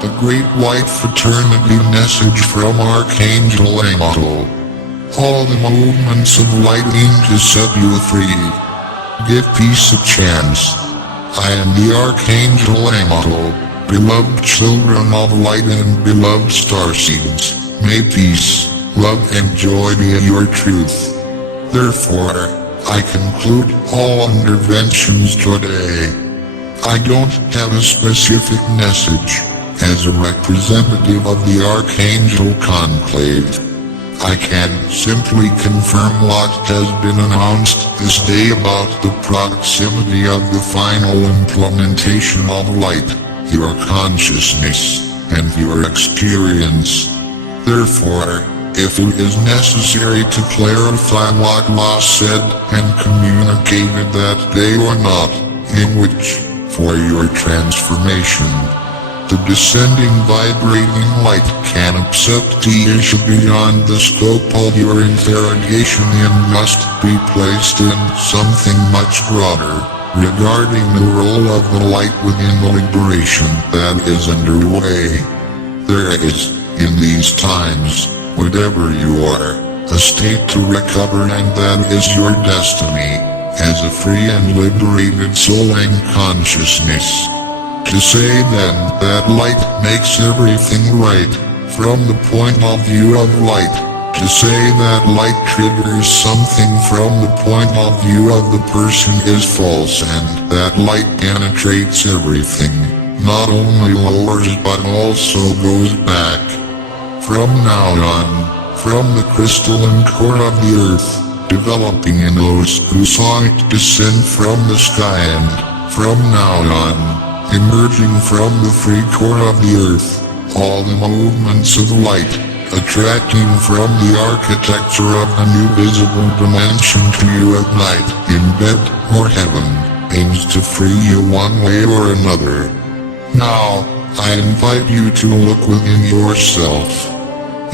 The Great White Fraternity message from Archangel Anael. All the movements of light aim to set you free. Give peace a chance. I am the Archangel Anael, beloved children of light and beloved starseeds. May peace, love and joy be your truth. Therefore, I conclude all interventions today. I don't have a specific message. As a representative of the Archangel Conclave, I can simply confirm what has been announced this day about the proximity of the final implementation of light, your consciousness, and your experience. Therefore, if it is necessary to clarify what was said and communicated that day or not, in which, for your transformation, the descending vibrating light can accept the issue beyond the scope of your interrogation and must be placed in something much broader, regarding the role of the light within the liberation that is underway. There is, in these times, whatever you are, a state to recover, and that is your destiny, as a free and liberated soul and consciousness. To say then that light makes everything right, from the point of view of light, to say that light triggers something from the point of view of the person is false, and that light penetrates everything, not only lowers but also goes back. From now on, from the crystalline core of the earth, developing in those who saw it descend from the sky, and, from now on, emerging from the free core of the earth, all the movements of light, attracting from the architecture of a new visible dimension to you at night, in bed or heaven, aims to free you one way or another. Now, I invite you to look within yourself.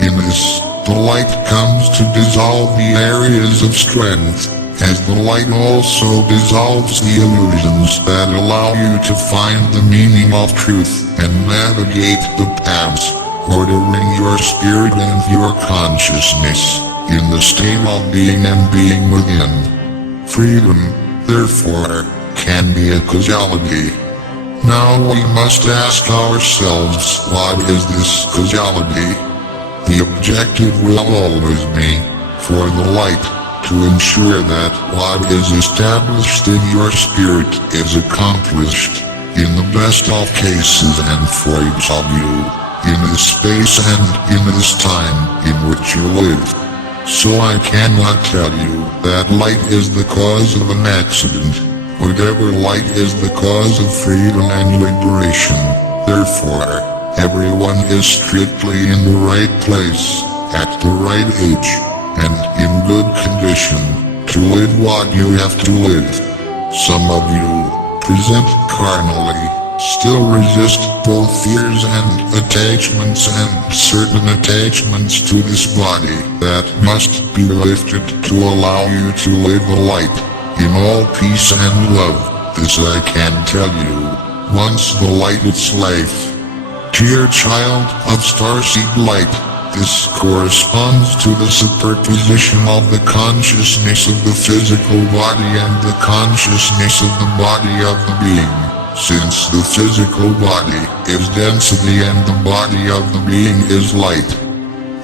In this, the light comes to dissolve the areas of strength, as the light also dissolves the illusions that allow you to find the meaning of truth and navigate the paths, ordering your spirit and your consciousness in the state of being and being within. Freedom, therefore, can be a causality. Now we must ask ourselves, what is this causality? The objective will always be, for the light, to ensure that what is established in your spirit is accomplished, in the best of cases and for each of you, in this space and in this time in which you live. So I cannot tell you that light is the cause of an accident. Whatever light is the cause of freedom and liberation. Therefore, everyone is strictly in the right place, at the right age, and in good condition, to live what you have to live. Some of you, present carnally, still resist both fears and attachments, and certain attachments to this body that must be lifted to allow you to live a light, in all peace and love. This I can tell you, once the light its life. Dear child of starseed light, this corresponds to the superposition of the consciousness of the physical body and the consciousness of the body of the being, since the physical body is density and the body of the being is light.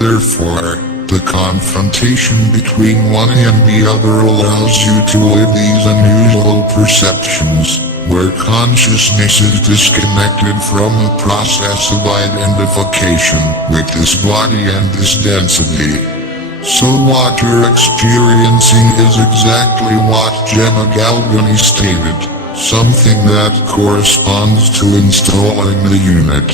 Therefore, the confrontation between one and the other allows you to live these unusual perceptions, where consciousness is disconnected from the process of identification with this body and this density. So what you're experiencing is exactly what Geanfardonni stated, something that corresponds to installing the unit.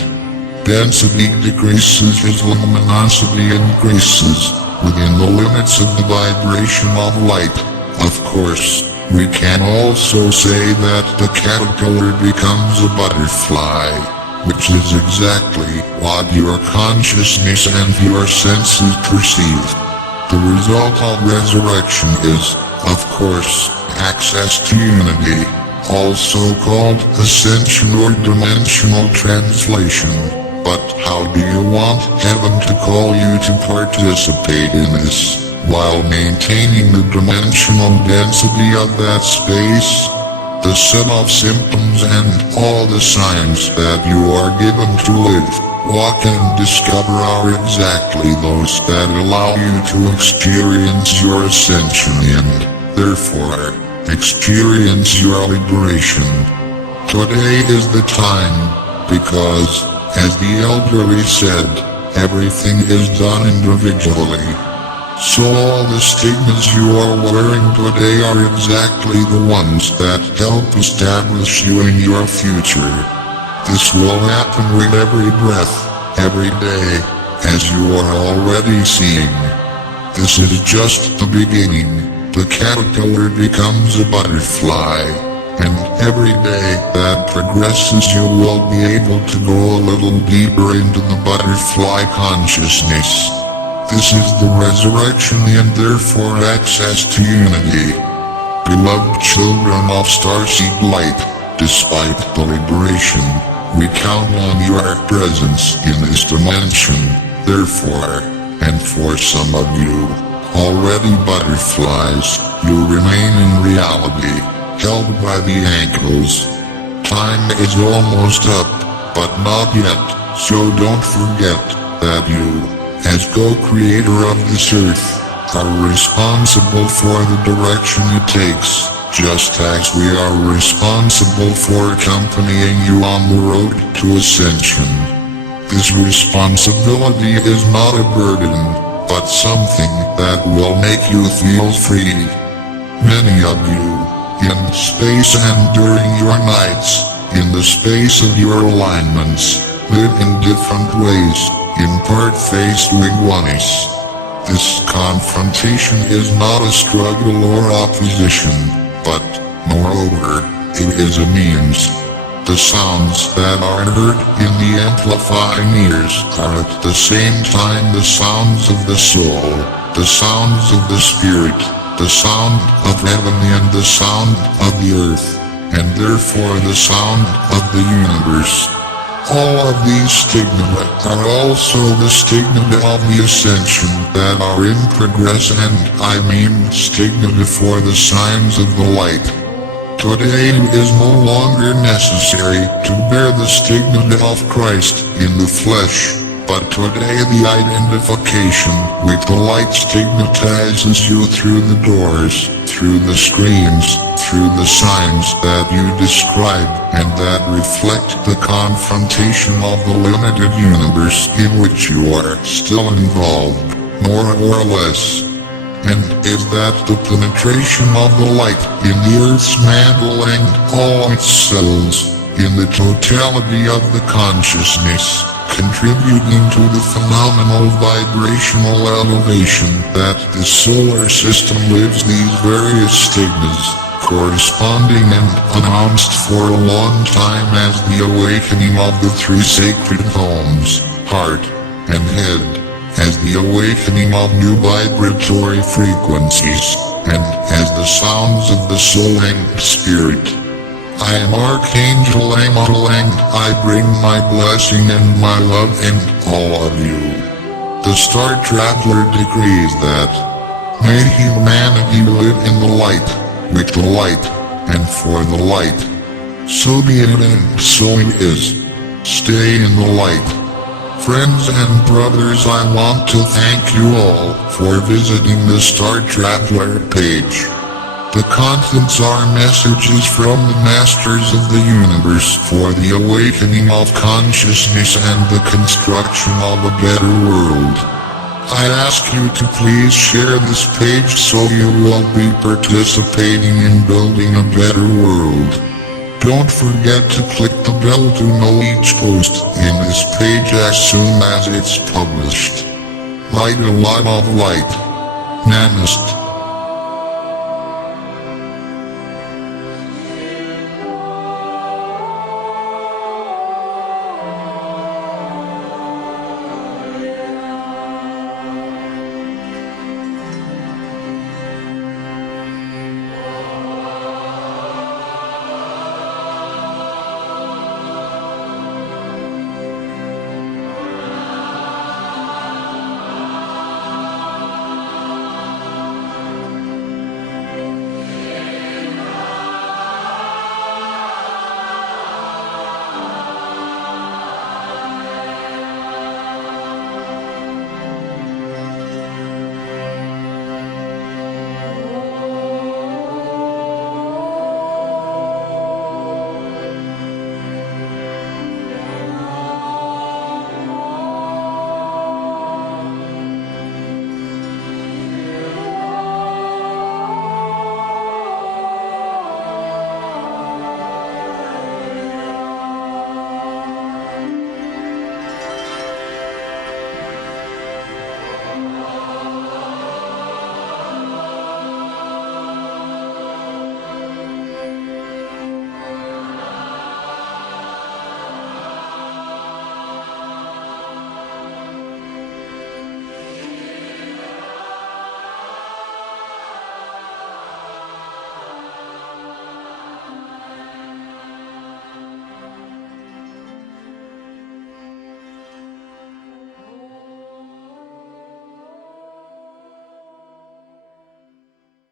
Density decreases as luminosity increases, within the limits of the vibration of light. Of course, we can also say that the caterpillar becomes a butterfly, which is exactly what your consciousness and your senses perceive. The result of resurrection is, of course, access to unity, also called ascension or dimensional translation. How do you want heaven to call you to participate in this, while maintaining the dimensional density of that space? The set of symptoms and all the signs that you are given to live, walk and discover are exactly those that allow you to experience your ascension and, therefore, experience your liberation. Today is the time, because, as the elderly said, everything is done individually. So all the stigmas you are wearing today are exactly the ones that help establish you in your future. This will happen with every breath, every day, as you are already seeing. This is just the beginning. The caterpillar becomes a butterfly, and every day that progresses you will be able to go a little deeper into the butterfly consciousness. This is the resurrection and therefore access to unity. Beloved children of starseed light, despite the liberation, we count on your presence in this dimension, therefore, and for some of you, already butterflies, you remain in reality, held by the ankles. Time is almost up, but not yet, so don't forget that you, as co-creator of this earth, are responsible for the direction it takes, just as we are responsible for accompanying you on the road to ascension. This responsibility is not a burden, but something that will make you feel free. Many of you, in space and during your nights, in the space of your alignments, live in different ways, in part faced with oneness. This confrontation is not a struggle or opposition, but, moreover, it is a means. The sounds that are heard in the amplifying ears are at the same time the sounds of the soul, the sounds of the spirit, the sound of heaven and the sound of the earth, and therefore the sound of the universe. All of these stigmata are also the stigmata of the ascension that are in progress, and I mean stigmata for the signs of the light. Today it is no longer necessary to bear the stigmata of Christ in the flesh, but today the identification with the light stigmatizes you through the doors, through the screens, through the signs that you describe and that reflect the confrontation of the limited universe in which you are still involved, more or less. And is that the penetration of the light in the earth's mantle and all its cells, in the totality of the consciousness, contributing to the phenomenal vibrational elevation that the solar system lives these various stigmas, corresponding and announced for a long time as the awakening of the three sacred homes, heart and head, as the awakening of new vibratory frequencies, and as the sounds of the soul and spirit. I am Archangel Anael and I bring my blessing and my love and all of you. The Star Traveler decrees that, may humanity live in the light, with the light, and for the light. So be it and so it is. Stay in the light. Friends and brothers, I want to thank you all for visiting the Star Traveler page. The contents are messages from the Masters of the Universe for the awakening of consciousness and the construction of a better world. I ask you to please share this page so you will be participating in building a better world. Don't forget to click the bell to know each post in this page as soon as it's published. Light a lot of light. Namaste.